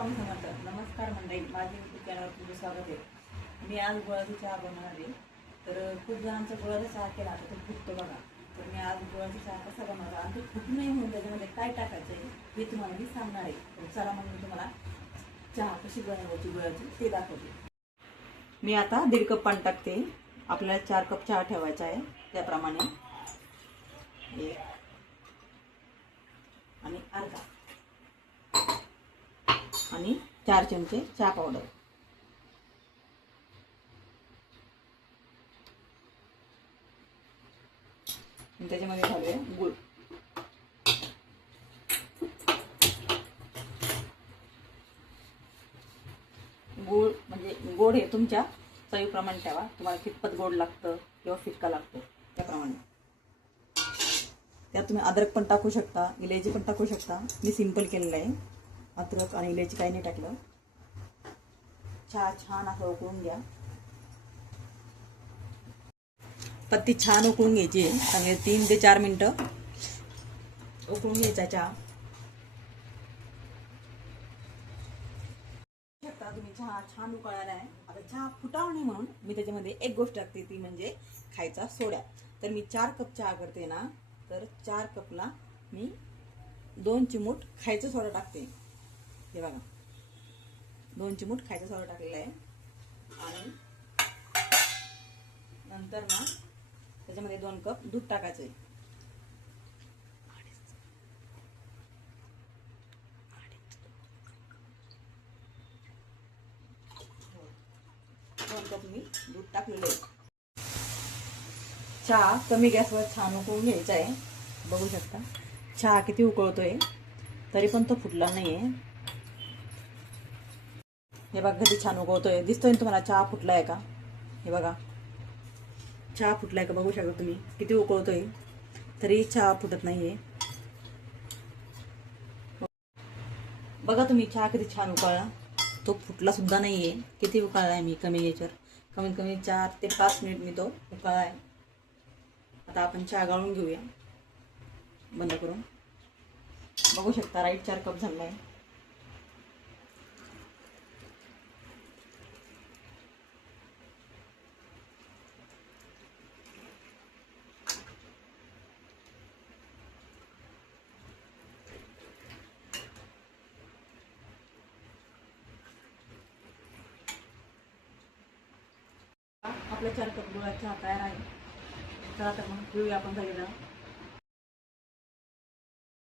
नमस्कार मंडळी, माझ्या युट्यूब चॅनलवर तुमचं स्वागत आहे. मी आज गुळाचा चहा बनवणार आहे. तर खूप जणांचा गुळाचा चहा केला तर तो फुटतो बघा. तर मी आज गुळाचा चहा कसा बनवला आणि तो फुटू नये म्हणून त्याच्यामध्ये काय टाकायचं आहे हे तुम्हाला मी सांगणार आहे. तर चला मग मी तुम्हाला चहा कशी बनवायची गुळाची ते दाखवते. मी आता 1.5 कप पाणी टाकते. आपल्याला 4 कप चहा ठेवायचा आहे त्याप्रमाणे. 1 आणि अर्धा आणि 4 चमचे चहा पावडर. त्याच्यामध्ये घालूया गूळ. गूळ म्हणजे गोड हे तुमच्या चवीप्रमाणे ठेवा. तुम्हाला कितपत गोड लागतं किंवा फिक्का लागतो त्याप्रमाणे. त्यात तुम्ही अद्रक पण टाकू शकता, इलायची पण टाकू शकता. मी सिंपल केलेलं आहे. अद्रक आणि इलायची काही नाही टाकलं. चहा छान असं उकळून घ्या. पत्ती छान उकळून घ्यायची आहे. चांगले 3 ते 4 मिनिटं उकळून घ्यायचा चहा. शकता तुम्ही चहा छान उकळायला आहे. आता चहा फुटावा नाही म्हणून मी त्याच्यामध्ये एक गोष्ट टाकते, ती म्हणजे खायचा सोडा. तर मी 4 कप चहा करते ना, तर 4 कपला मी 2 चिमूट खायचा सोडा टाकते. हे बघा, 2 चिमूट खायचा सोडा टाकलेला आहे. आणि नंतर ना त्याच्यामध्ये 2 कप दूध टाकायचं आहे. 2 कप मी दूध टाकलेलं आहे. चहा कमी गॅसवर छान उकळून घ्यायचा आहे. बघू शकता चहा किती उकळतोय, तरी पण तो फुटला नाहीये. हे बघा किती छान उकळतोय. दिसतोय तुम्हाला चहा फुटलाय का? हे बघा चहा फुटलाय का, बघू शकता तुम्ही किती उकळतोय, तरी चहा फुटत नाहीये. बघा तुम्ही चहा किती छान उकळला, तो फुटला सुद्धा नाहीये. किती उकळलाय मी कमी याच्यावर, कमीत कमी 4 ते 5 मिनिट मी तो उकळलाय. आता आपण चहा गाळून घेऊया बंद करून. बघू शकता राईट 4 कप झालाय. आपल्या 4 कप गुळाचा चहा तयार आहे. चला तर मग घेऊया आपण सगळेजण.